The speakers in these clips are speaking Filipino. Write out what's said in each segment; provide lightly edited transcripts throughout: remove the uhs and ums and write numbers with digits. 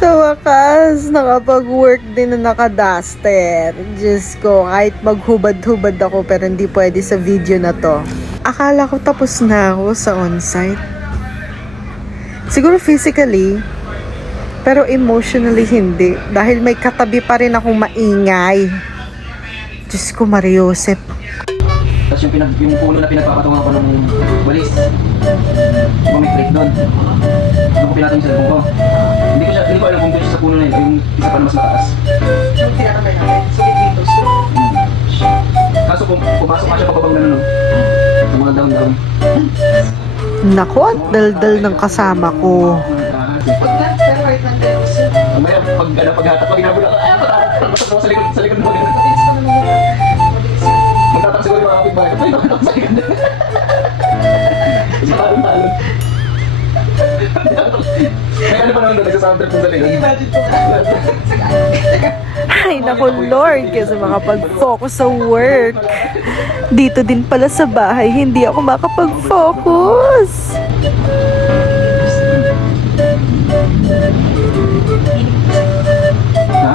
Sa wakas, nakapag-work din na naka-duster. Diyos ko, kahit maghubad-hubad ako pero hindi pwede sa video na to. Akala ko tapos na ako sa on-site. Siguro physically, pero emotionally hindi. Dahil may katabi pa rin akong maingay. Diyos ko, Mariosep. Tapos yung puno na pinagpapatungan ko ng walis. Di ba may break doon? Doon ko pinatong yung cellphone ko. Hindi ko alam kung doon siya sa puno na yun o yung isa pa na mas mataas. Yung tinatanggal natin, sulit dito. Kaso pumasok nga siya pababang na nun. Sa mga down-down. Naku, at daldal ng kasama ko. Pag na, pero kahit ng teros. Mamaya, paghatak, pag inabula ka, matatapos sa likod mo. Magtatang siguro yung mga kapitbahay. Ito yung nakatang sa likod. Mas matalon-talon. May ano pa naman doon, nagsasoundtrack sa likod. Ay, naku Lord, kasi makapag-focus sa work. Dito din pala sa bahay, hindi ako makapag-focus. Ha?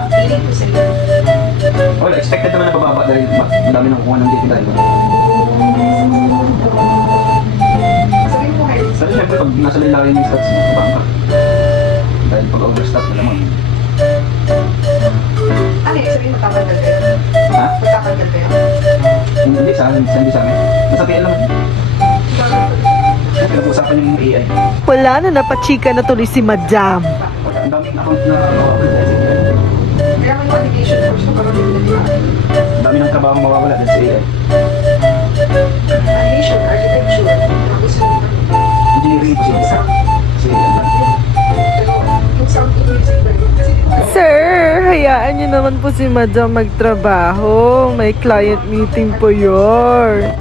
Wala, expected naman na bababa dahil madami nang kuha ng dito dahil. Sabi siyempre pag nasa lilalim yung stats, bababa. Dahil pag overstop na naman. Ano yung sabihin magkakagad kayo? Ha? Magkakagad kayo? Hindi sa amin. Nasa PL naman. Pinag-uusapan yung AI. Wala na, napachika na tuloy si Madam. Ang daming account na mawawala dahil sa AI. Kaya may application course na parang yung Ang dami ng trabaho mawawala dahil sa AI. animation, architecture, tapos yung Engineering posible. sound. Kasi Pero yung sound to music ba yun? Kasi di ba, Sir, hayaan niyo naman po si Madam magtrabaho. May client meeting po yun.